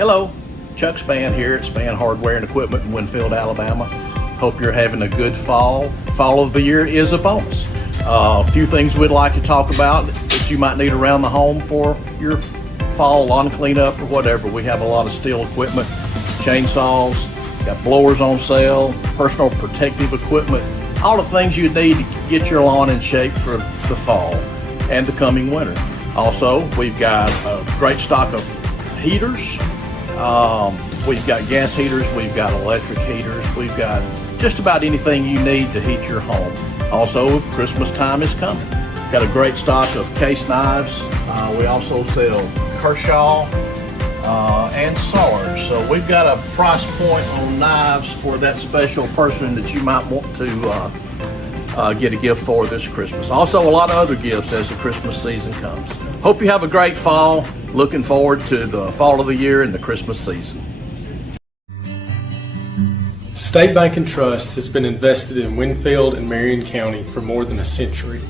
Hello, Chuck Spann here at Spann Hardware and Equipment in Winfield, Alabama. Hope you're having a good fall. Fall of the year is upon us. A few things we'd like to talk about that you might need around the home for your fall lawn cleanup or whatever. We have a lot of steel equipment, chainsaws, got blowers on sale, personal protective equipment, all the things you need to get your lawn in shape for the fall and the coming winter. Also, we've got a great stock of heaters. We've got gas heaters, we've got electric heaters, we've got just about anything you need to heat your home. Also, Christmas time is coming. Got a great stock of case knives. We also sell Kershaw and SARS. So we've got a price point on knives for that special person that you might want to get a gift for this Christmas. Also, a lot of other gifts as the Christmas season comes. Hope you have a great fall. Looking forward to the fall of the year and the Christmas season. State Bank and Trust has been invested in Winfield and Marion County for more than a century,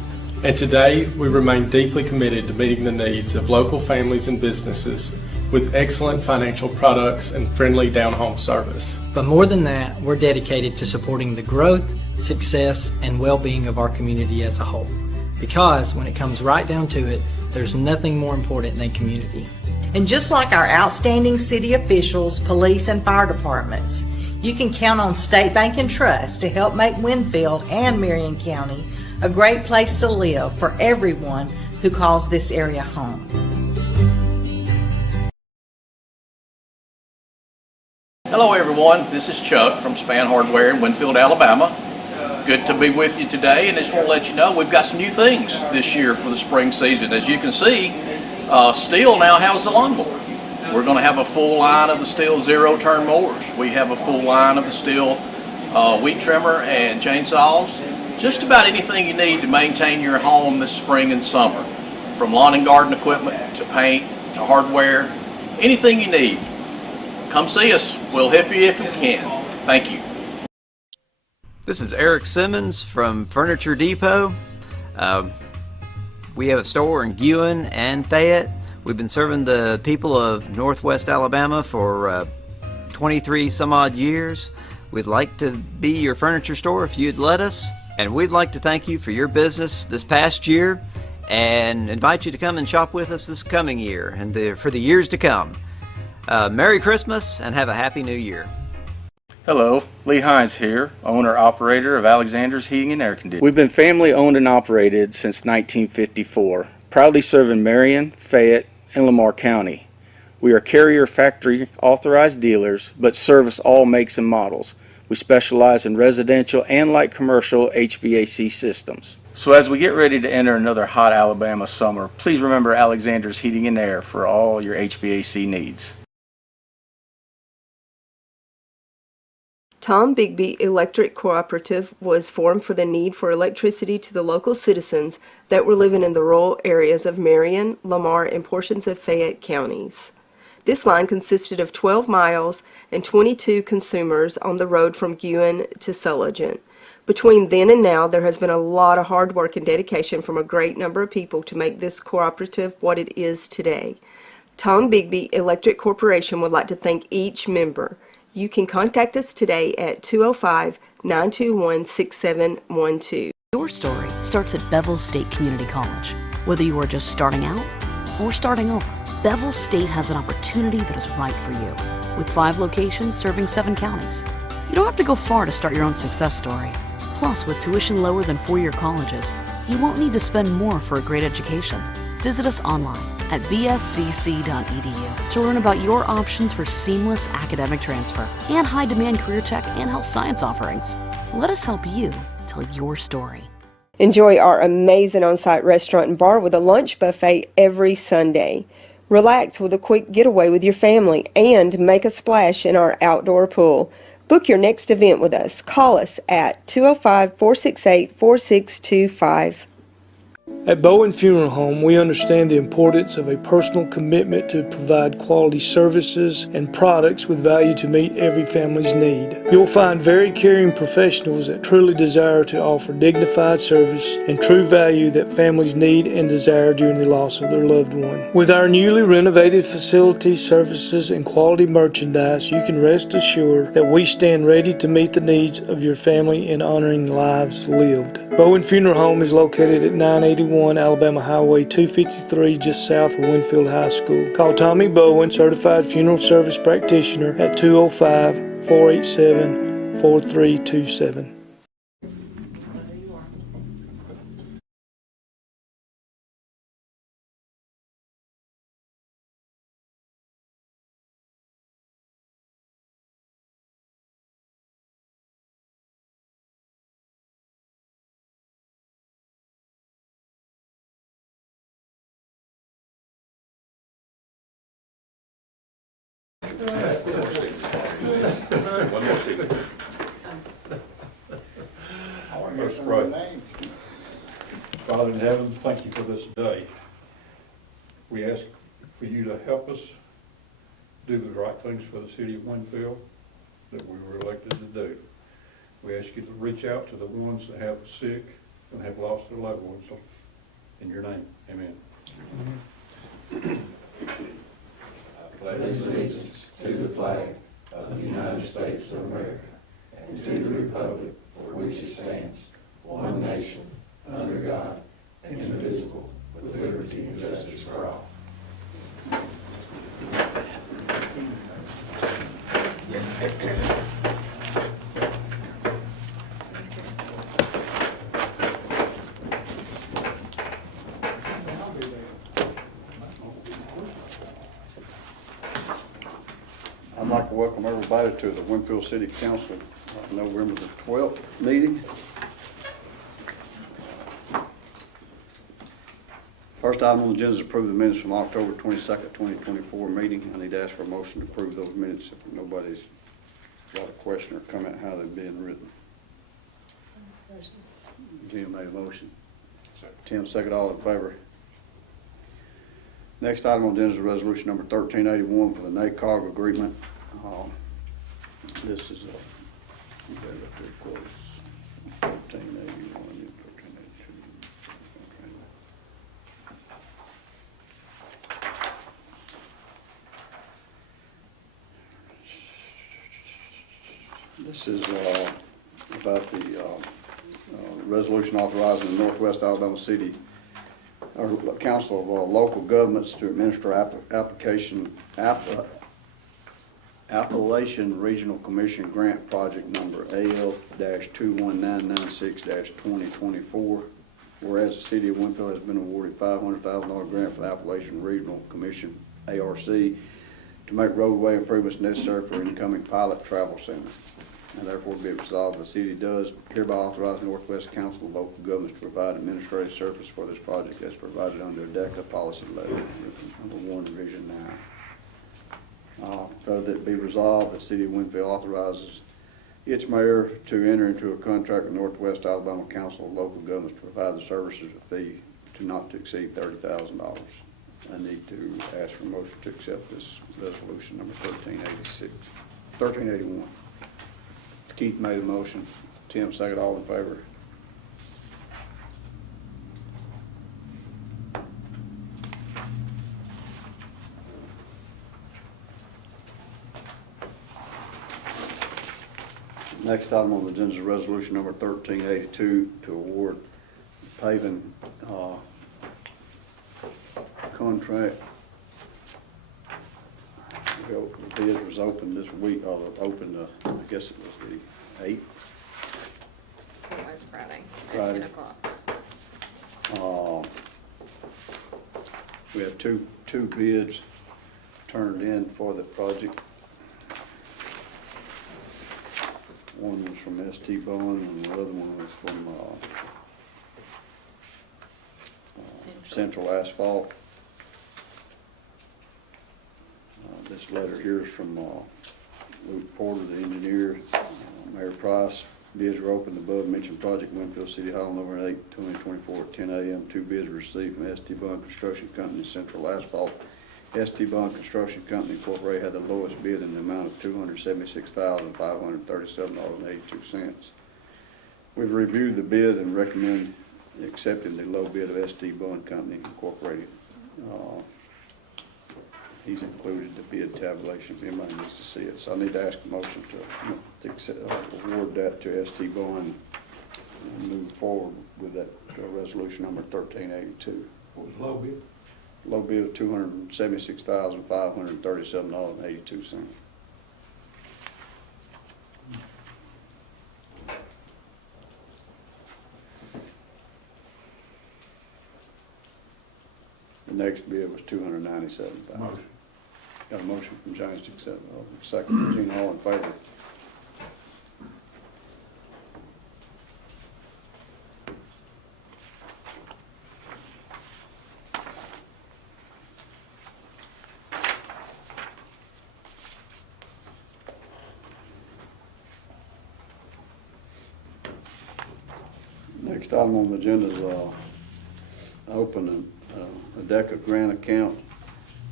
and today we remain deeply committed to meeting the needs of local families and businesses with excellent financial products and friendly down-home service. But more than that, we're dedicated to supporting the growth, success, and well-being of our community as a whole. Because when it comes right down to it, there's nothing more important than community. And just like our outstanding city officials, police, and fire departments, you can count on State Bank and Trust to help make Winfield and Marion County a great place to live for everyone who calls this area home. Hello everyone, this is Chuck from Spann Hardware in Winfield, Alabama. Good to be with you today, and I just want to let you know we've got some new things this year for the spring season. As you can see, Stihl now has the lawnmower. We're going to have a full line of the Stihl zero-turn mowers. We have a full line of the Stihl weed trimmer and chainsaws. Just about anything you need to maintain your home this spring and summer. From lawn and garden equipment to paint to hardware, anything you need. Come see us. We'll help you if we can. Thank you. This is Eric Simmons from Furniture Depot. We have a store in Guin and Fayette. We've been serving the people of Northwest Alabama for 23 some odd years. We'd like to be your furniture store if you'd let us. And we'd like to thank you for your business this past year and invite you to come and shop with us this coming year and for the years to come. Merry Christmas and have a Happy New Year. Hello, Lee Hines here, owner-operator of Alexander's Heating and Air Conditioning. We've been family owned and operated since 1954, proudly serving Marion, Fayette, and Lamar County. We are carrier factory authorized dealers, but service all makes and models. We specialize in residential and light commercial HVAC systems. So as we get ready to enter another hot Alabama summer, please remember Alexander's Heating and Air for all your HVAC needs. Tom Bigby Electric Cooperative was formed for the need for electricity to the local citizens that were living in the rural areas of Marion, Lamar, and portions of Fayette counties. This line consisted of 12 miles and 22 consumers on the road from Guin to Sulligent. Between then and now, there has been a lot of hard work and dedication from a great number of people to make this cooperative what it is today. Tom Bigby Electric Corporation would like to thank each member. You can contact us today at 205-921-6712. Your story starts at Bevel State Community College. Whether you are just starting out or starting over, Bevel State has an opportunity that is right for you. With 5 locations serving 7 counties. You don't have to go far to start your own success story. Plus, with tuition lower than 4-year colleges, you won't need to spend more for a great education. Visit us online at bscc.edu to learn about your options for seamless academic transfer and high-demand career tech and health science offerings. Let us help you tell your story. Enjoy our amazing on-site restaurant and bar with a lunch buffet every Sunday. Relax with a quick getaway with your family and make a splash in our outdoor pool. Book your next event with us. Call us at 205-468-4625. At Bowen Funeral Home, we understand the importance of a personal commitment to provide quality services and products with value to meet every family's need. You'll find very caring professionals that truly desire to offer dignified service and true value that families need and desire during the loss of their loved one. With our newly renovated facilities, services, and quality merchandise, you can rest assured that we stand ready to meet the needs of your family in honoring lives lived. Bowen Funeral Home is located at 981 Alabama Highway 253, just south of Winfield High School. Call Tommy Bowen, Certified Funeral Service Practitioner, at 205-487-4327. Let's pray. Father in heaven, thank you for this day. We ask for you to help us do the right things for the city of Winfield that we were elected to do. We ask you to reach out to the ones that have sick and have lost their loved ones. In your name, amen. I pledge allegiance to the flag of the United States of America and to the republic for which it stands, one nation, under God, indivisible, with liberty and justice for all. I'd like to welcome everybody to the Winfield City Council November the 12th meeting. First item on the agenda is approve the minutes from October 22nd, 2024 meeting. I need to ask for a motion to approve those minutes if nobody's got a question or comment how they've been written. Jim made a motion. Tim second, all in favor. Next item on the agenda is resolution number 1381 for the NACOG agreement. This is you better look pretty close. 1381 and 1382. This is about the resolution authorizing the Northwest Alabama City or Council of Local Governments to administer Appalachian Regional Commission Grant Project Number AL-21996-2024. Whereas the City of Winfield has been awarded $500,000 grant for the Appalachian Regional Commission, ARC, to make roadway improvements necessary for incoming pilot travel center. And therefore be it resolved, the city does hereby authorize Northwest Council of Local Governments to provide administrative service for this project as provided under DECA Policy Letter, number 1, Revision 9. Further, that it be resolved, the City of Winfield authorizes its mayor to enter into a contract with Northwest Alabama Council of Local Governments to provide the services at a fee to not to exceed $30,000. I need to ask for a motion to accept this resolution number 1381. Keith made a motion. Tim second, all in favor. Next item on the agenda is resolution number 1382 to award paving contract. The bid was opened this week, I guess it was the 8th. It was Friday. Friday. At 10 o'clock. We had two bids turned in for the project. One was from S.T. Bowen and the other one was from Central Asphalt. This letter here is from Luke Porter, the engineer, Mayor Price, Bids are open. The above mentioned project, Winfield City Hall, November 8, 2024 at 10 a.m. 2 bids were received from ST Bond Construction Company and Central Asphalt. ST Bond Construction Company Incorporated had the lowest bid in the amount of $276,537.82. We've reviewed the bid and recommend accepting the low bid of ST Bond Company Incorporated. He's included the bid tabulation if anybody needs to see it. So I need to ask a motion to award that to ST Bond and move forward with that resolution number 1382. What was low bid? Low bid of $276,537.82. The next bid was $297,000. Got a motion from James to accept. Second from Gene. All in favor? Next item on the agenda is open a DECA grant account.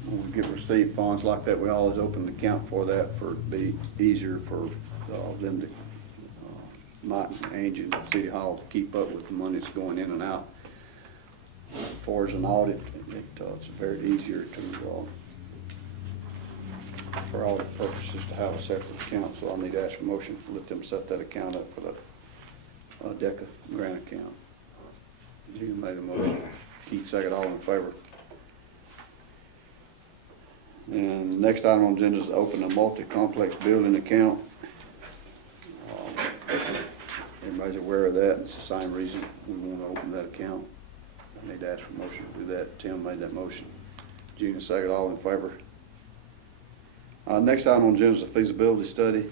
When we get receipt funds like that, we always open an account for that for it to be easier for them to, Mike and Angie and City Hall to keep up with the money that's going in and out. As far as an audit, it's very easier to, for audit purposes, to have a separate account. So I'll need to ask for motion to let them set that account up for the DECA grant account. Gene made a motion. Keith second. All in favor? And the next item on the agenda is to open a multi-complex building account. Everybody's aware of that. It's the same reason we want to open that account. I need to ask for a motion to do that. Tim made that motion. Gene second. All in favor? Next item on the agenda is a feasibility study.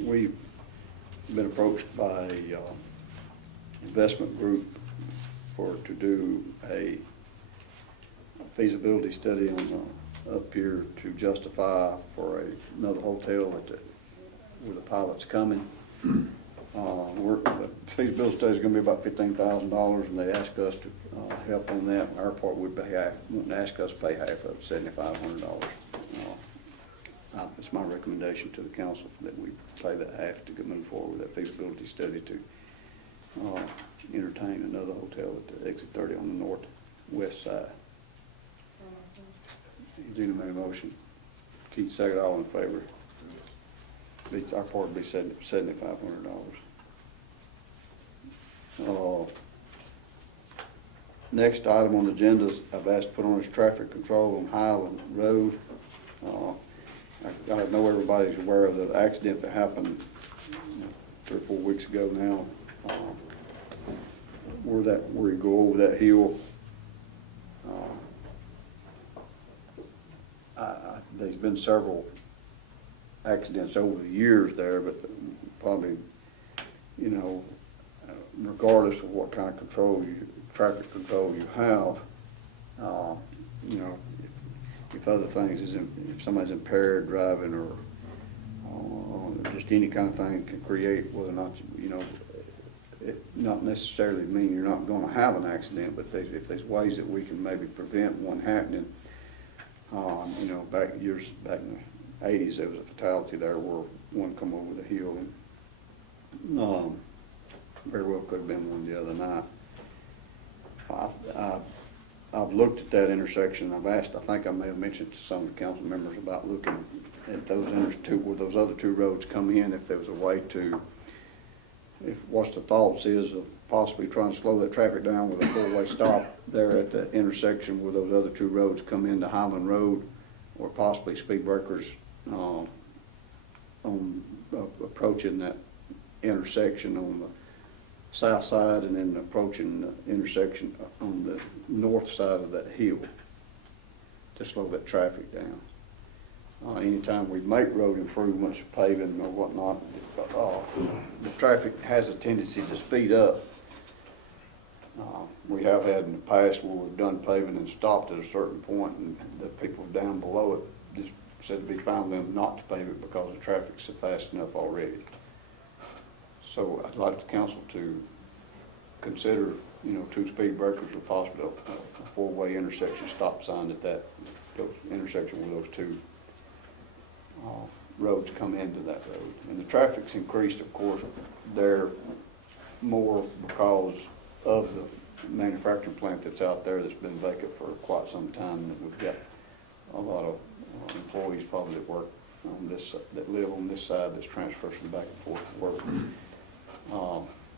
We've been approached by an investment group to do a feasibility study on up here to justify for another hotel where the pilot's coming. The feasibility study is going to be about $15,000, and they asked us to help on that. Our part would pay half. Wouldn't ask us to pay half of it, $7,500. It's my recommendation to the council that we pay that half to move forward with that feasibility study to entertain another hotel at the exit 30 on the northwest side. Gina made a motion. Keith second. All in favor? Our part would be $7,500. Next item on the agenda is I've asked to put on is traffic control on Highland Road. I know everybody's aware of the accident that happened 3 or 4 weeks ago now. Where you go over that hill. There's been several accidents over the years there, but probably, regardless of what kind of traffic control you have, if other things if somebody's impaired driving or just any kind of thing can create, whether or not, it not necessarily mean you're not going to have an accident, but if there's ways that we can maybe prevent one happening. Back in the 80s, there was a fatality there where one come over the hill, and very well could have been one the other night. I've looked at that intersection. I think I may have mentioned to some of the council members about looking at those where those other two roads come in, if there was a way to, what's the thoughts is of possibly trying to slow that traffic down with a four-way stop there at the intersection where those other two roads come into Highland Road, or possibly speed breakers on approaching that intersection on the south side, and then approaching the intersection on the north side of that hill to slow that traffic down. Anytime we make road improvements, paving or whatnot, the traffic has a tendency to speed up. We have had in the past where we've done paving and stopped at a certain point, and the people down below it just said to be found them not to pave it because the traffic's fast enough already. So I'd like the council to consider, 2 speed breakers or possibly a 4-way intersection stop sign at those intersection where those 2 roads come into that road. And the traffic's increased, of course, there more because of the manufacturing plant that's out there that's been vacant for quite some time. That we've got a lot of employees probably that work on this, that live on this side, that's transferred from back and forth to work.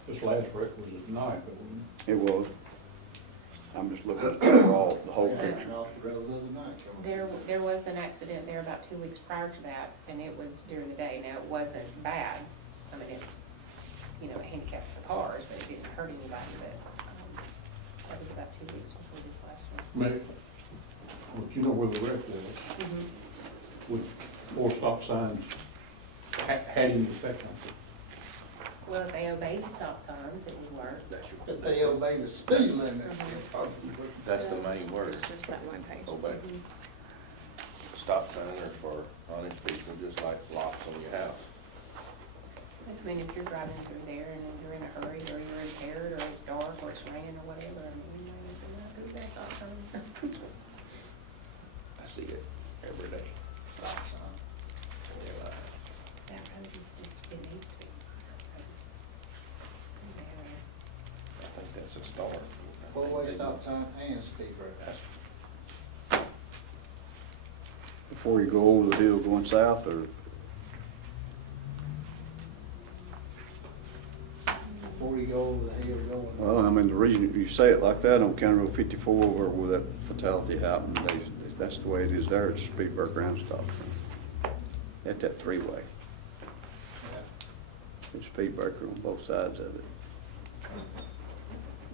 This last wreck was at night, but It was. I'm just looking at overall, the whole picture. There was an accident there about 2 weeks prior to that, and it was during the day. Now, it wasn't bad. I mean, it handicapped the cars, but it didn't hurt anybody. But that was about 2 weeks before this last one. May, well, you know where the wreck was? With 4 stop signs, had any effect on it? Well, if they obeyed the stop signs, it would work. If they obey the speed limit, That's the main word. It's just that one page. Obey. Stop signs are for honest people, just like locks on your house. I mean, if you're driving through there and then you're in a hurry, or you're impaired, or it's dark, or it's raining, or whatever, I mean, you may not do that stop sign. I see it every day. Stop sign. That road is just, it needs to be. I think that's a start. 4-way stop sign and speed breaker. Before you go over the hill going south, or Before you go over the hill going. well, I mean, the reason you say it like that on County Road 54 where that fatality happened, that's the way it is there. It's a speed breaker and stop sign at that 3-way. There's a speed breaker on both sides of it,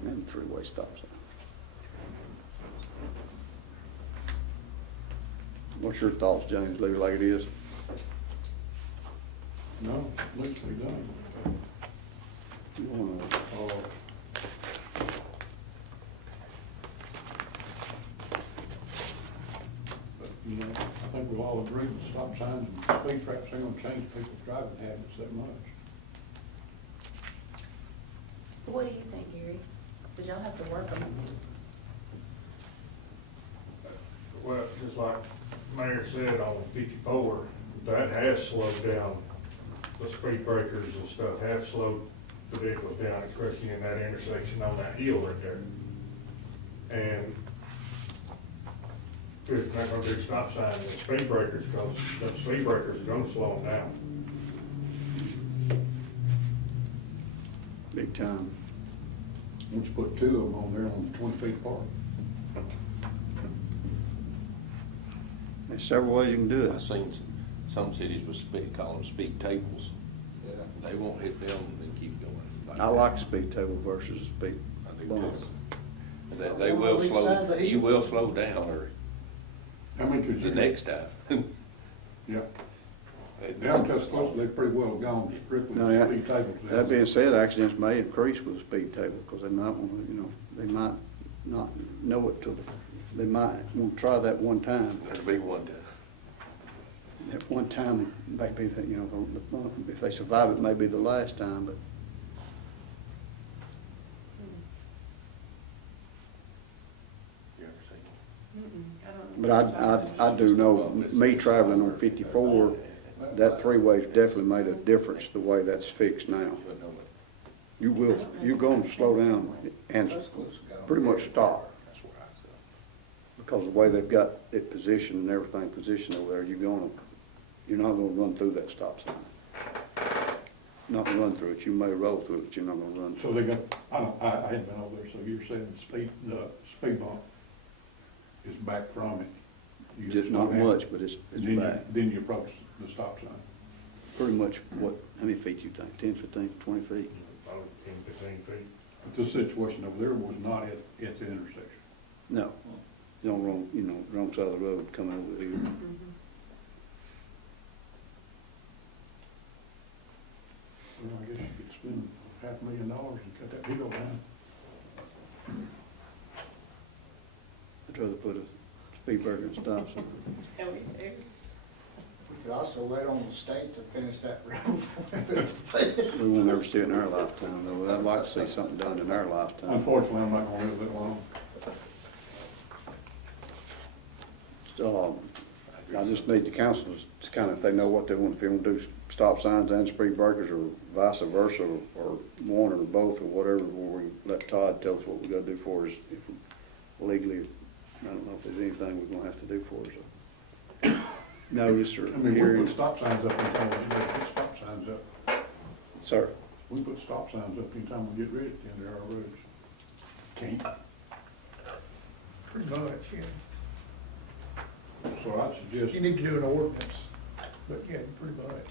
and 3-way stop sign. What's your thoughts, James? Leave it like it is? No, looks to be done. You wanna, But, I think we'll all agree that stop signs and speed traps ain't gonna change people's driving habits that much. What do you think, Gary? Did y'all have to work them? Well, just like Mayor said on 54, that has slowed down. The speed breakers and stuff have slowed the vehicles down, especially in that intersection on that hill right there. And if they're not gonna do stop signs and speed breakers, because the speed breakers are gonna slow them down. big time. Once you put 2 of them on there on 20 feet apart. There's several ways you can do I've it. seen some cities with call them speed tables. Yeah. They won't hit them and keep going. I like speed table versus speed I do bumps. too. They will slow, you will slow down or How many could the you? next time. Yeah. Down to us close, they've pretty well gone strictly No, to speed tables. now. That being said, accidents may increase with a speed table because they might want to, they might not know it till they might want to try that one time. There'll be one time. That one time may be that, if they survive it, may be the last time, but You ever seen But I do know, me traveling on 54, that 3-way's definitely made a difference the way that's fixed now. You're going to slow down and pretty much stop. Because the way they've got it positioned and everything positioned over there, you're not gonna run through that stop sign. Not gonna run through it. You may roll through it, but you're not gonna run So through they it. got, I hadn't been over there, so you're saying the speed bump is back from it? You Just slow not down, much, but it's then back. Then you approach the stop sign. Pretty much how many feet you think? 10, 15, 20 feet? About 10, 15 feet. But this situation over there was not at the intersection. No. On wrong side of the road coming over here. Well, I guess you could spend $500,000 and cut that hill down. I'd rather put a speed breaker and stop sign. Yeah, me too. could also wait on the state to finish that road. We won't ever see it in our lifetime, though. I'd like to see something done in our lifetime. Unfortunately, I'm not gonna live that long. I just need the council to kind of, if they know what they want, if they want to do stop signs and speed breakers or vice versa, or one or both or whatever, where we let Todd tell us what we gotta do for us, if legally, I don't know if there's anything we're gonna have to do for us. Notice or I mean, we hearing. put stop signs up anytime we get ready to put stop signs up. Sir? We put stop signs up anytime we get ready at the end of our roads. Can't. Pretty much, yeah. So I suggest. You need to do an ordinance, but yeah, pretty much.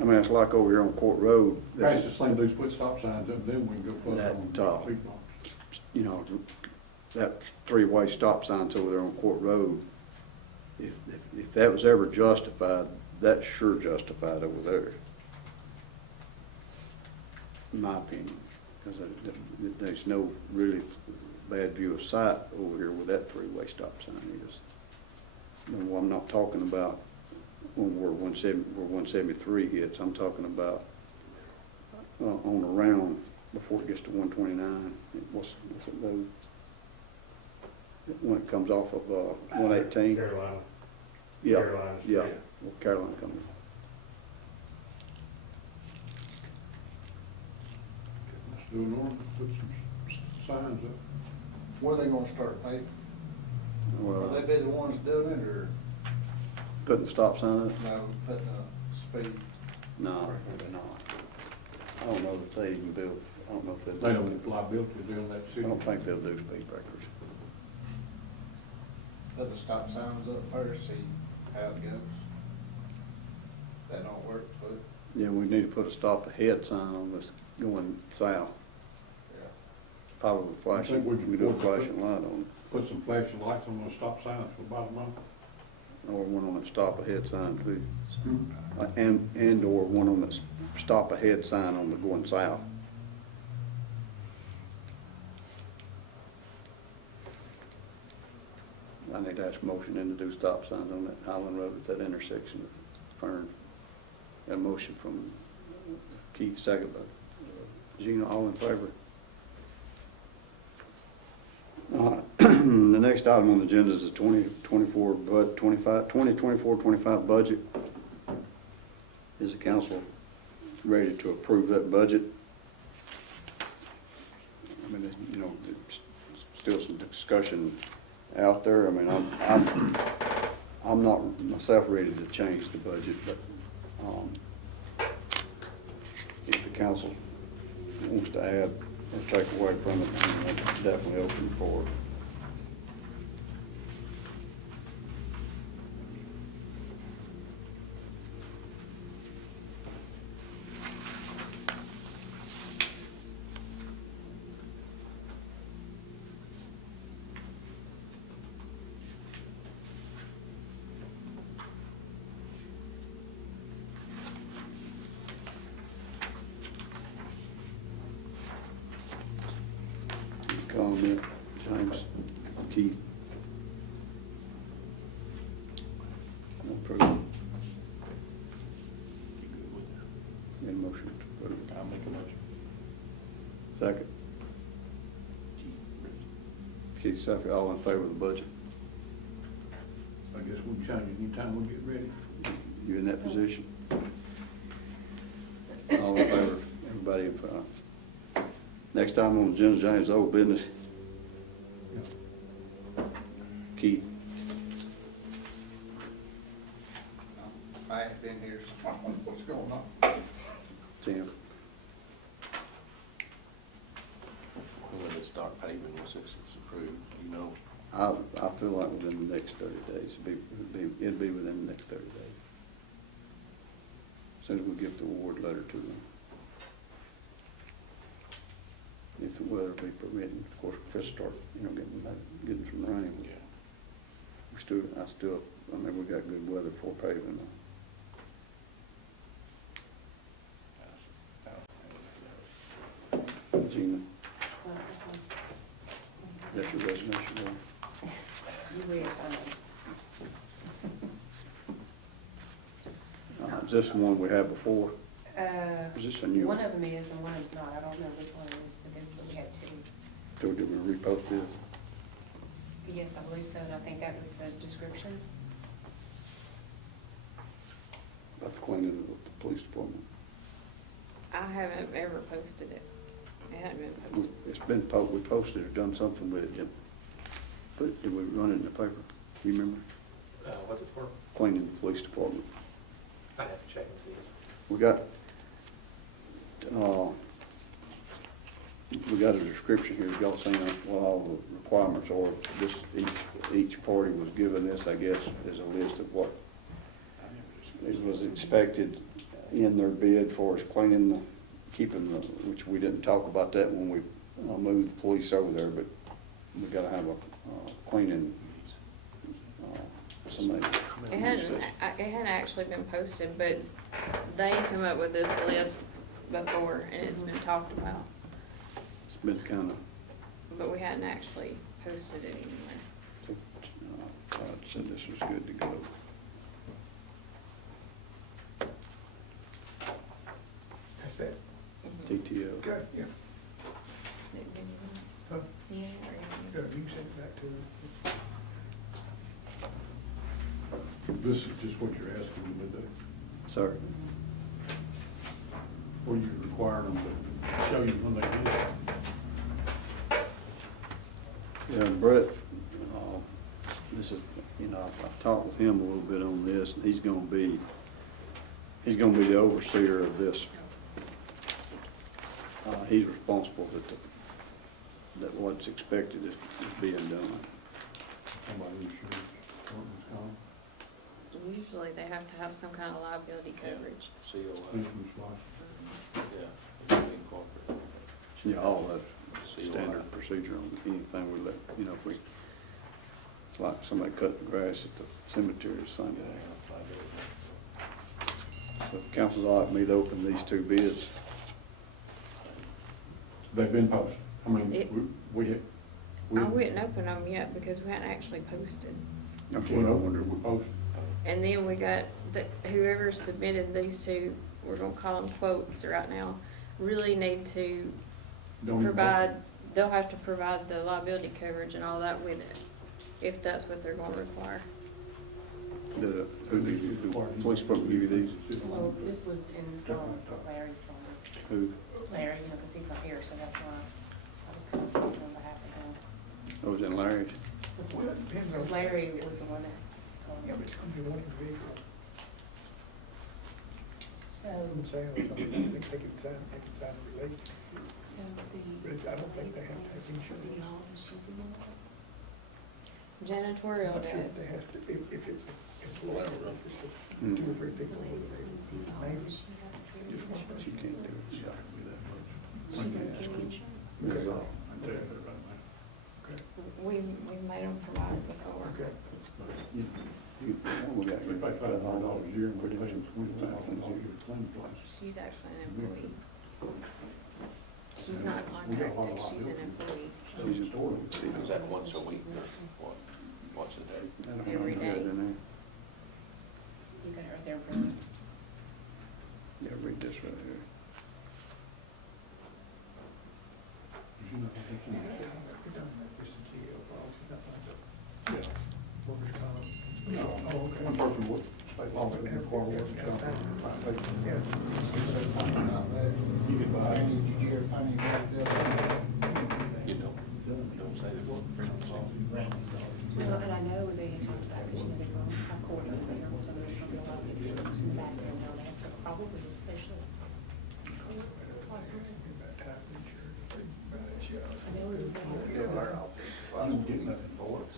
I mean, it's like over here on Court Road. Fastest thing to do is put stop signs up, then we can go further on the speed bumps. You know, that three-way stop signs over there on Court Road, if that was ever justified, that's sure justified over there. In my opinion, because there's no really bad view of sight over here where that three-way stop sign is. No, I'm not talking about where 173 hits. I'm talking about on the round before it gets to 129. What's it road? When it comes off of 118. Carolina. Yeah, Carolina Street. yeah. Well, Carolina coming. Let's do an ordinance, put some signs up. When are they gonna start paving? Well, Will they be the ones doing it, or putting the stop sign up? no, putting the speed? No, they're not. I don't know if they even build. I don't know if They don't have liability of doing that I too. don't think they'll do speed breakers. Put the stop signs up first, see how it goes. That don't work, but Yeah, we need to put a stop ahead sign on this going south. yeah. Probably flashing. I think we We can do a put- flashing light on Put some flashing lights on those stop signs for about a month. it, or one on the stop ahead sign too, Hmm. and or one on the stop ahead sign on the going south. I need to ask motion in to do stop signs on that Highland Road at that intersection of Fern. Got a motion from Keith, second by Gina, all in favor? The next item on the agenda is the 2024-25 budget. Is the council ready to approve that budget? I mean, you know, there's still some discussion out there. I mean, I'm not myself ready to change the budget, but if the council wants to add or take away from it, I'm definitely open for it. Comment, James, Keith. Approve. Need a motion to approve. I'll make a motion. Second. Keith, second. All in favor of the budget? I guess we can change it anytime we get ready. You in that position? All in favor? Everybody in favor? Next item on the agenda, James, old business. Keith. I ain't been here, so I don't know what's going on. Tim. When they start paving, once it's approved, you know. I feel like within the next 30 days, it'd be within the next 30 days. As soon as we get the award letter to them. If the weather be permitting, of course, if it start, getting some rain. Yeah. I mean, we got good weather for paving. Gina, that's your resignation, right? You read, Is this the one we had before? Is this a new One one? of them is and one is not. I don't know which one it is, but we had two. So did we repost this? Yes, I believe so, and I think that was the description. About the cleaning of the police department? I haven't ever posted it. It hadn't been posted. It's been we posted or done something with it. Did we run it in the paper? You remember? What's it for? Cleaning the police department. I have to check and see it. We got a description here. Y'all seen what all the requirements are. This, each party was given this, I guess, as a list of what it was expected in their bid for us cleaning which we didn't talk about that when we moved the police over there, but we gotta have a cleaning, somebody. It hadn't actually been posted, but they come up with this list before, and it's been talked about. It's been kind of, But we hadn't actually posted it anywhere. Todd said this was good to go. That's it. TTO. Okay, yeah. Huh? Yeah. Good, you can send it back to her. This is just what you're asking them to do. Sir. Or you require them to show you when they do it. Yeah, Brett, this is, I've talked with him a little bit on this, and he's gonna be the overseer of this. He's responsible that what's expected is being done. Somebody insurance, workman's comp, Usually they have to have some kind of liability coverage. business license. Yeah, all that standard procedure on anything we let, if we, it's like somebody cutting grass at the cemetery, same thing. So if council's all right with me to open these two bids. They've been posted. I mean, we I wouldn't open them yet because we hadn't actually posted. Okay, I wonder we posted. And then we got, whoever submitted these two, we're gonna call them quotes right now, really need to provide, they'll have to provide the liability coverage and all that with it, if that's what they're gonna require. Who did the police department give you these? Well, this was in Larry's folder. Who? Larry, because he's not here, so that's why I was kind of speaking on behalf of him. Oh, it was in Larry's? Well, it depends on. Because Larry was the one that. Yeah, but it's gonna be one individual. So. I'm saying, I think they can sign a release. So But I don't think they have to have insurance. Janitorial I'm not sure if does. they have to, if it's a two or three people, maybe. She can't do it. Yeah. We made them provide it before. Okay. We got We pay $500 a year and we pay them $20,000 a clean place. She's actually an employee. She's not contracted, she's an employee. She's employed. Is that once a week or once a day? Every day. You got it right there, Brenda. Yeah, read this right here. No, one person would stay longer than four working comp. You could buy. You don't say they work for Well, and I know they had talked about, because they're going to have court over there, so there's going to be a lot of videos in the background on that, so probably especially. You don't get nothing for it.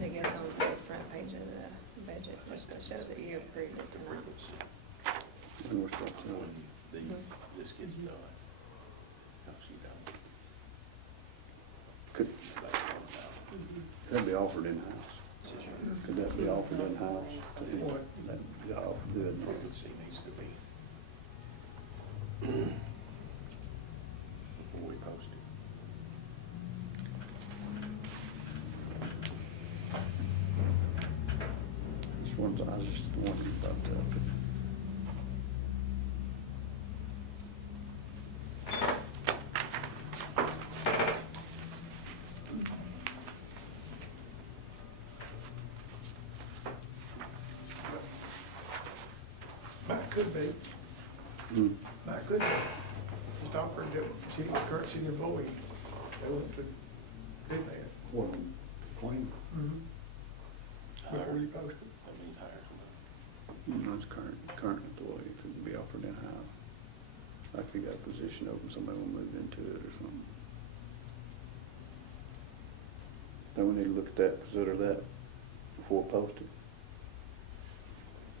It goes on the front page of the budget, just to show that you approved it tonight. And we're supposed to- This gets done. Helps you down. That'd be offered in-house. Could that be offered in-house? That job, good. Frequency needs to be before we post it. This one's, I was just wondering about that. Might could be, Hmm. might could be. Just offered to city, current city employee, they want to do that. What, claim? Before you post it. That means hire That's current employee, if it can be offered in-house. Like if you got a position open, somebody will move into it or something. Then we need to look at that, consider that before posting.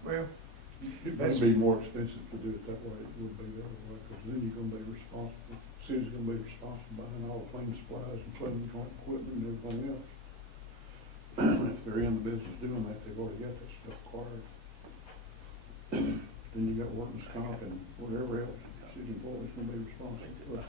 Well, It may be more expensive to do it that way, it would be the other way, because then you're gonna be responsible, the city's gonna be responsible buying all the cleaning supplies, including joint equipment and everything else. If they're in the business doing that, they've already got that stuff acquired. Then you got workers' comp and whatever else, the city employees gonna be responsible for that.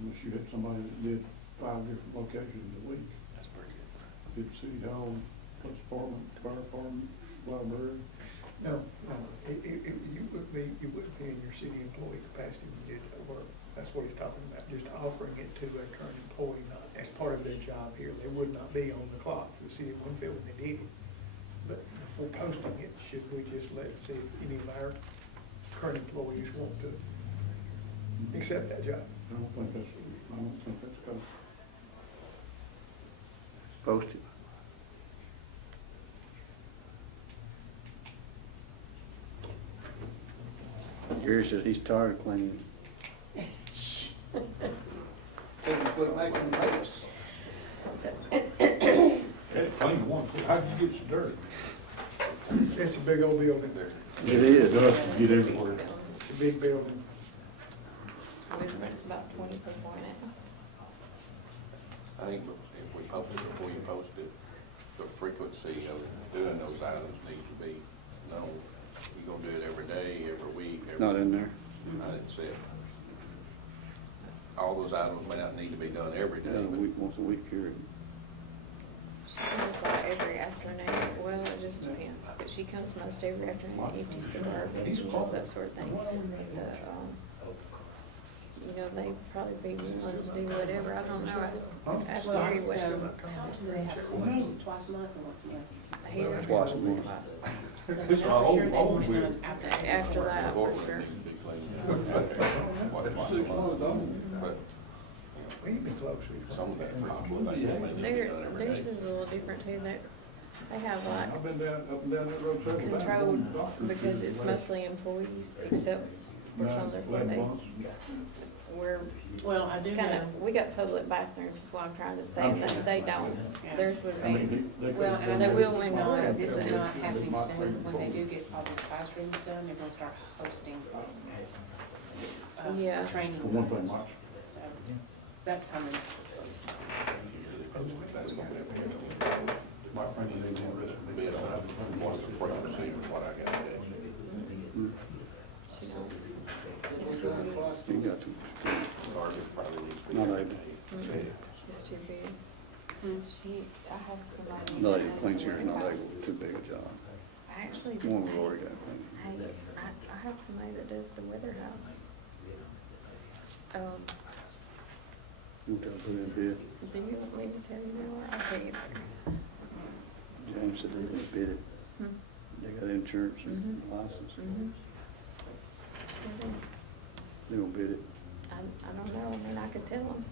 Unless you had somebody that did 5 different locations a week. That's pretty good. Did City Hall, Police Department, Fire Department, Library. no, you wouldn't be in your city employee capacity when you did that work. That's what he's talking about, just offering it to a current employee, not as part of their job here. They would not be on the clock for the city of Winfield when they did it. But before posting it, should we just see if any of our current employees want to accept that job? I don't think that's good. Posted. Gary says he's tired of cleaning. Take a quick making notice. Had to clean one, how'd you get so dirty? It's a big old building there. It is. Dust get everywhere. It's a big building. We rent about 20 people in it. I think if we post it before you post it, the frequency of doing those items needs to be known. You're gonna do it every day, every week. It's not in there. I didn't see it. All those items may not need to be done every day, Done a but week, once a week here. She comes like every afternoon, well, it just depends, but she comes most every afternoon, empties the garbage, and does that sort of thing. You know, they'd probably be willing to do whatever, I don't know, ask Mary what she. They have it twice a month or once a month? Here. Twice a month. Twice. It's an old building. After that, for sure. but Well, you've been close. some of that probably may need to be done every Theirs day. is a little different too, they have I've like been up and down that road several times. controlled, because it's mostly employees, except for some of their holidays. Well, I It's do kind know. of, we got public bathrooms, is what I'm trying to say, that they don't. Theirs would I mean, be, Well, and I They know will this is when not, they're this is open. not happening soon. When they do get all these classrooms done, they're gonna start hosting, Yeah. training. For one thing, Mike. So, that's coming. That's gonna be a big My friend is interested. bid on what's the frequency of what I got to do. she don't, it's too big. You got to. Started probably needs to be Not every able. day. It's too big. She, I have somebody. The lady that that does cleans the here is not warehouse. able, too big a job. I actually. One we've already got cleaned. Hey, I have somebody that does the weather house. You tell put in a bid. Do you want me to tell you now, or I'll tell you later? James said they didn't bid it. Hmm. They got insurance and Mhm. license. Mhm. They gonna bid it. I don't know, I mean, I could tell them.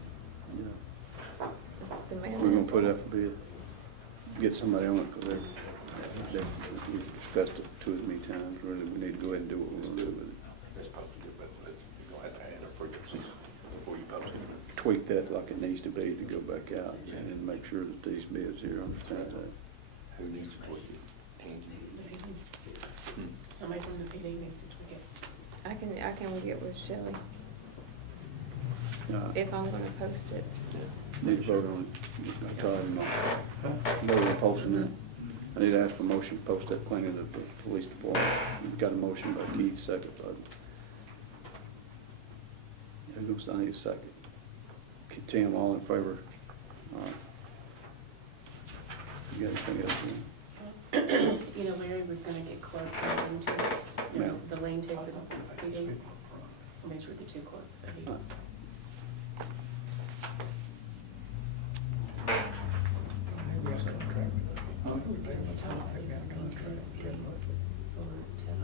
Yeah. This is the man. We're gonna that's put it one. up for bid. Get somebody on it, because we discussed it 2 or 3 times. Really, we need to go ahead and do what we're gonna do with it. It's supposed to do, but you're gonna have to add a frequency before you post it. Tweak that like it needs to be to go back out, and then make sure that these bids here understand that. Who needs to tweak it? Angie. Somebody from the PD needs to tweak it. I I can get with Shelley Uh, if I'm gonna post it. Need to vote on it. I tried and vote on posting it. I need to ask for motion to post that cleaning of the police department. You've got a motion by Keith, second by, who's gonna sign a second? Tim, all in favor? All right. You got anything else? Jim? You know, Larry was gonna get quotes on the lean-to, you know, Ma'am. the lean-to for the PD. I measured the 2 quotes that he. All right. We got a contract with them. We pay them a ton. They got a contract.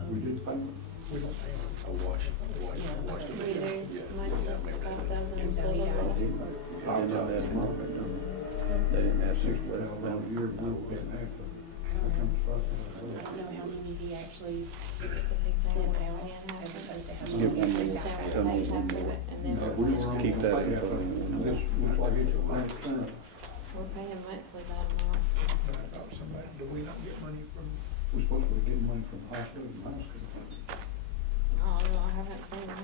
We did pay them. We don't pay them. A wash. We do, monthly, 5,000 and still Yeah. over. They didn't have that in mind, but, they didn't have six less than that. Year, we'll get that. I don't know how many he actually sent out as opposed to how Give many. one more, tell me one more. Keep that info. Looks like it's a nice turn. We're paying monthly that amount. But I thought somebody, do we not get money from? We're supposed to be getting money from hospital and high school. Oh, no, I haven't seen that,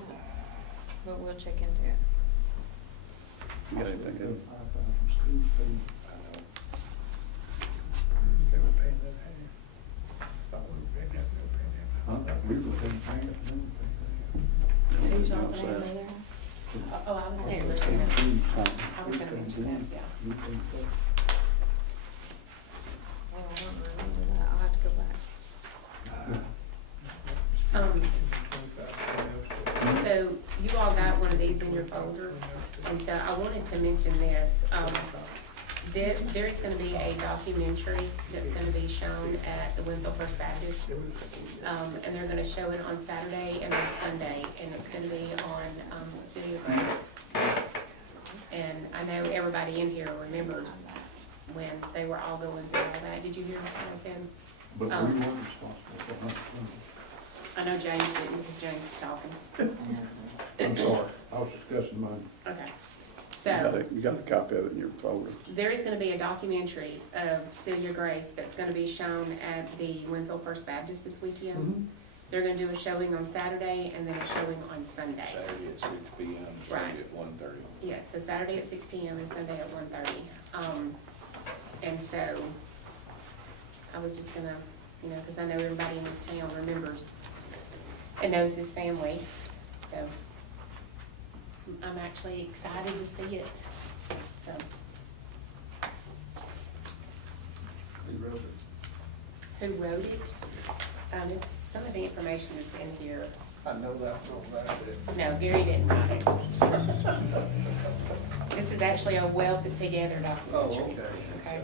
but we'll check into it. You got anything else? 5,000 school fees. They were paying that half. Thought we were paying that, they were paying that. Huh? We were paying half, and then Who's No, on the sir. over there? Oh, I was gonna mention that. I was gonna mention that, yeah. we paid that. Oh, I don't remember that, I'll have to go back. So you all got one of these in your folder, and so I wanted to mention this. There is gonna be a documentary that's gonna be shown at the Winfield First Baptist. And they're gonna show it on Saturday and on Sunday, and it's gonna be on, City of Grace. And I know everybody in here remembers when they were all going through all that. Did you hear what I said? But we weren't responsible for 100%. I know James didn't, because James is talking. I'm sorry, I was discussing mine. Okay. You got a copy of it in your folder. There is going to be a documentary of Celia Grace that's going to be shown at the Winfield First Baptist this weekend. Mm-hmm. They're going to do a showing on Saturday and then a showing on Sunday. Saturday at 6 p.m., Right. Sunday at 1:30. Yeah, so Saturday at 6 p.m. and Sunday at 1:30. And so I was just going to, you know, because I know everybody in this town remembers and knows this family. So I'm actually excited to see it. So. Who wrote it? Who wrote it? It's, some of the information is in here. I know that from that. No, Gary didn't write it. This is actually a well put together documentary. Okay.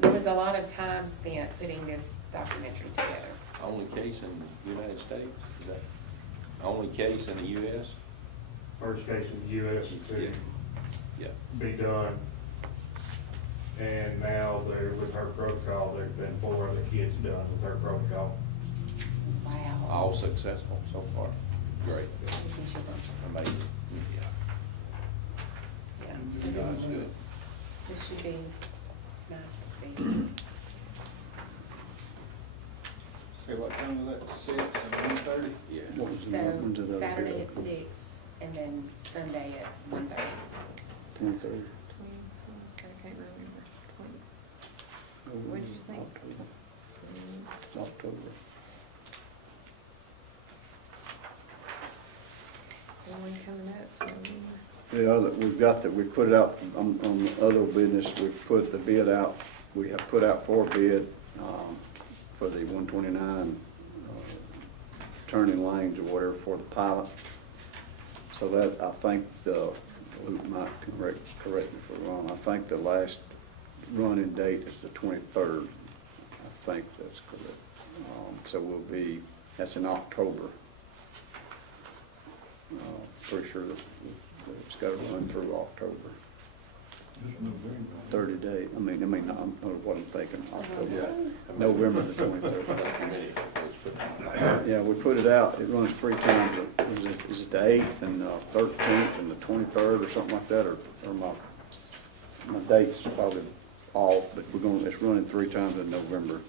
There was a lot of time spent putting this documentary together. Only case in the United States, is that, only case in the U.S.? First case in the U.S. to Yeah. be done. And now they're, with her protocol, there's been 4 other kids done with her protocol. Wow. All successful so far. Great. Amazing. Yeah. Yeah. So God's good. this should be nice to see. See what time is that, 6 and 1:30? Yeah. So Saturday at 6 and then Sunday at 1:30. 10:30. I can't remember. What did you think? October. The one coming up, so. The other, we've got that, we put it out on the other business, we put the bid out, we have put out for bid, for the 129, turning lanes or whatever for the pilot. So that, I think Luke might correct me if I'm wrong, I think the last running date is the 23rd. I think that's correct. So that's in October. Pretty sure that it's got to run through October. 30 days. I mean, I don't know what I'm thinking. October, November the 23rd. Yeah, we put it out. It runs 3 times. Is it the 8th and the 13th and the 23rd or something like that? Or my date's probably off, but it's running 3 times in November.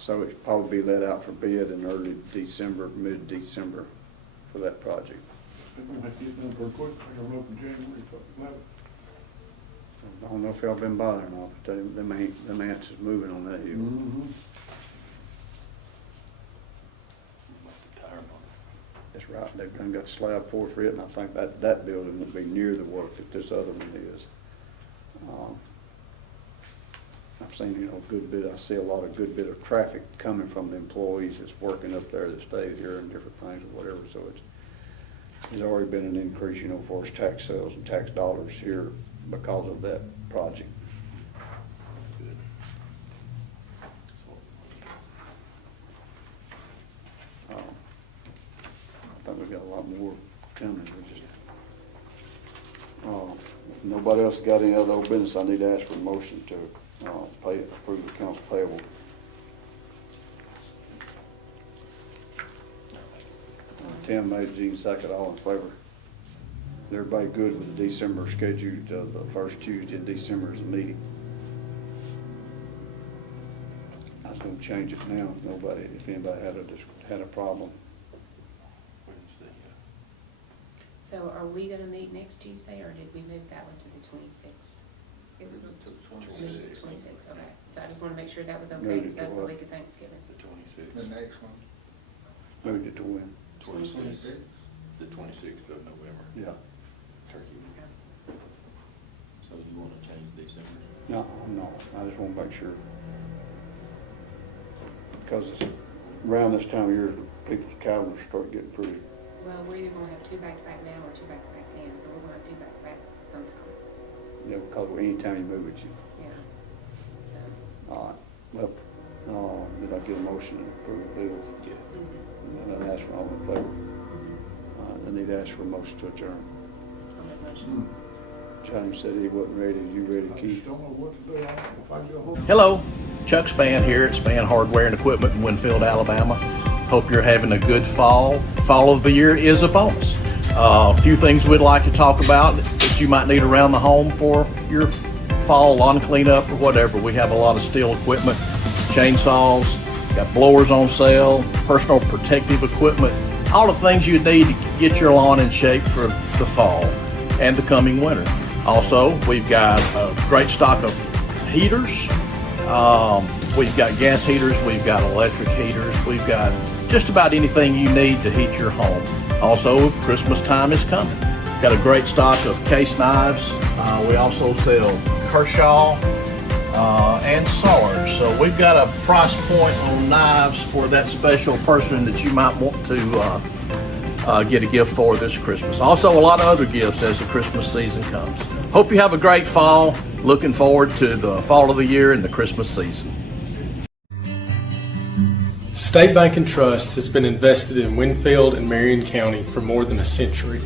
So it'll probably be let out for bid in early December, mid-December for that project. They're gonna have to get done pretty quick, they're gonna open January, something like that. I don't know if y'all been bothering or not, but them ants is moving on that hill. That's right, they've done got slab poured for it, and I think that building will be near the work that this other one is. I've seen, I see a lot of good bit of traffic coming from the employees that's working up there that stay here and different things or whatever, so there's already been an increase, for us tax sales and tax dollars here because of that project. I think we've got a lot more coming. If nobody else got any other old business, I need to ask for a motion to approve the accounts payable. Tim made, Gene second, all in favor. Is everybody good with the December schedule? The first Tuesday in December is a meeting. I was going to change it now if anybody had a problem. So are we gonna meet next Tuesday, or did we move that one to the 26th? It was moved to the 26th, okay. So I just wanna make sure that was okay, Moved because it to that's the what? week of Thanksgiving. The 26th. The next one. Moved it to when? 26th. The 26th of November. Yeah. Turkey week. So you wanna change December? No, I just want to make sure. Because it's around this time of year, people's calendars start getting pretty. Well, we're either gonna have two back-to-back now or two back-to-back then, so we're gonna have two back-to-back sometime. Because anytime you move it, Yeah. So, all right. Well, did I get a motion to approve the bills? Yeah. And then ask for all in favor. I need to ask for a motion to adjourn. I'll make a motion. James said he wasn't ready. You ready, I Keith? just don't know what to do, if I go home. Hello, Chuck Spann here at Spann Hardware and Equipment in Winfield, Alabama. Hope you're having a good fall. Fall of the year is upon us. A few things we'd like to talk about that you might need around the home for your fall lawn cleanup or whatever. We have a lot of steel equipment, chainsaws, got blowers on sale, personal protective equipment, all the things you need to get your lawn in shape for the fall and the coming winter. Also, we've got a great stock of heaters. We've got gas heaters, we've got electric heaters, we've got just about anything you need to heat your home. Also, Christmas time is coming. Got a great stock of case knives. We also sell Kershaw and sawyers. So we've got a price point on knives for that special person that you might want to get a gift for this Christmas. Also, a lot of other gifts as the Christmas season comes. Hope you have a great fall. Looking forward to the fall of the year and the Christmas season. State Bank and Trust has been invested in Winfield and Marion County for more than a century.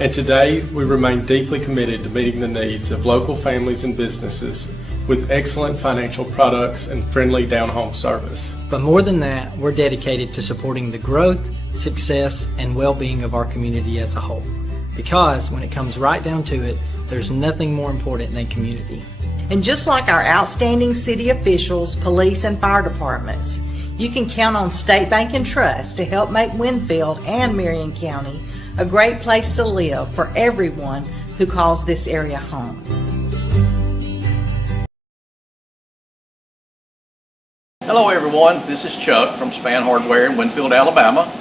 And today, we remain deeply committed to meeting the needs of local families and businesses with excellent financial products and friendly down-home service. But more than that, we're dedicated to supporting the growth, success, and well-being of our community as a whole. Because when it comes right down to it, there's nothing more important than community. And just like our outstanding city officials, police, and fire departments, you can count on State Bank and Trust to help make Winfield and Marion County a great place to live for everyone who calls this area home. Hello everyone, this is Chuck from Spann Hardware in Winfield, Alabama.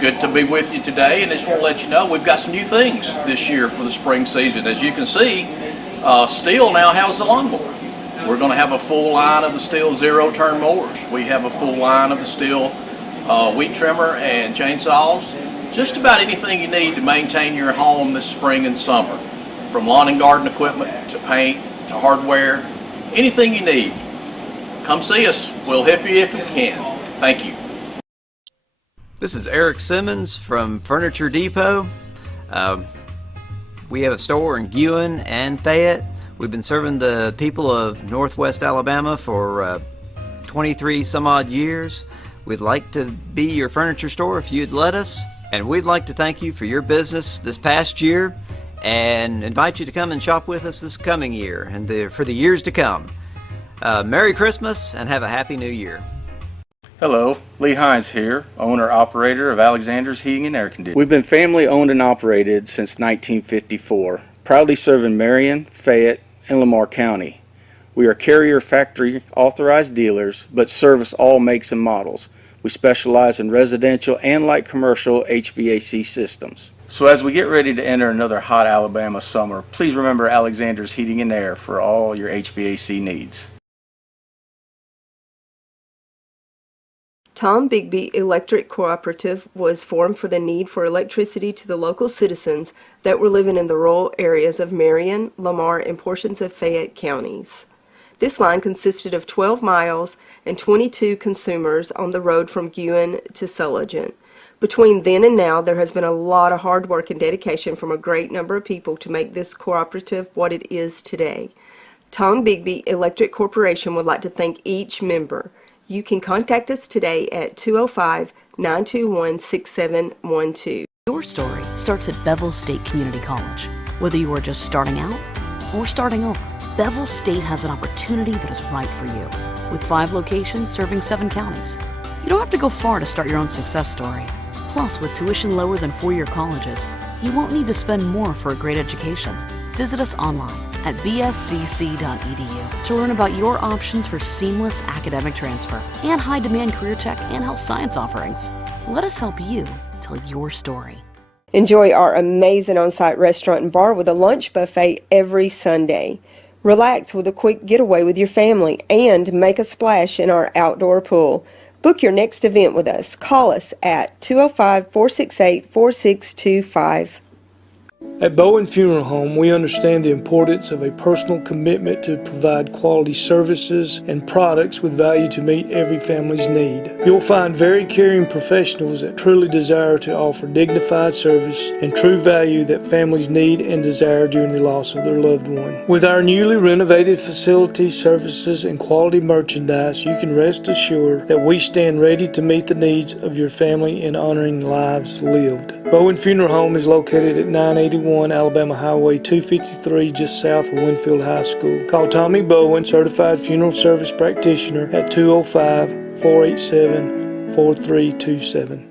Good to be with you today, and I just want to let you know we've got some new things this year for the spring season. As you can see, Stihl now has the lawnmower. We're going to have a full line of the Stihl zero-turn mowers. We have a full line of the Stihl weed trimmer and chainsaws. Just about anything you need to maintain your home this spring and summer. From lawn and garden equipment to paint to hardware, anything you need. Come see us. We'll help you if we can. Thank you. This is Eric Simmons from Furniture Depot. We have a store in Guin and Fayette. We've been serving the people of Northwest Alabama for 23 some odd years. We'd like to be your furniture store if you'd let us. And we'd like to thank you for your business this past year and invite you to come and shop with us this coming year and for the years to come. Merry Christmas and have a Happy New Year. Hello, Lee Hines here, owner-operator of Alexander's Heating and Air Conditioning. We've been family owned and operated since 1954, proudly serving Marion, Fayette, and Lamar County. We are Carrier factory authorized dealers, but service all makes and models. We specialize in residential and light commercial HVAC systems. So as we get ready to enter another hot Alabama summer, please remember Alexander's Heating and Air for all your HVAC needs. Tom Bigby Electric Cooperative was formed for the need for electricity to the local citizens that were living in the rural areas of Marion, Lamar, and portions of Fayette counties. This line consisted of 12 miles and 22 consumers on the road from Guin to Sulligent. Between then and now, there has been a lot of hard work and dedication from a great number of people to make this cooperative what it is today. Tom Bigby Electric Corporation would like to thank each member. You can contact us today at 205-921-6712. Your story starts at Bevel State Community College. Whether you are just starting out or starting over, Bevel State has an opportunity that is right for you. With 5 locations serving 7 counties, you don't have to go far to start your own success story. Plus, with tuition lower than 4-year colleges, you won't need to spend more for a great education. Visit us online at bscc.edu to learn about your options for seamless academic transfer and high-demand career tech and health science offerings. Let us help you tell your story. Enjoy our amazing on-site restaurant and bar with a lunch buffet every Sunday. Relax with a quick getaway with your family and make a splash in our outdoor pool. Book your next event with us. Call us at 205-468-4625. At Bowen Funeral Home, we understand the importance of a personal commitment to provide quality services and products with value to meet every family's need. You'll find very caring professionals that truly desire to offer dignified service and true value that families need and desire during the loss of their loved one. With our newly renovated facilities, services, and quality merchandise, you can rest assured that we stand ready to meet the needs of your family in honoring lives lived. Bowen Funeral Home is located at 981 Alabama Highway 253, just south of Winfield High School. Call Tommy Bowen, Certified Funeral Service Practitioner, at 205-487-4327.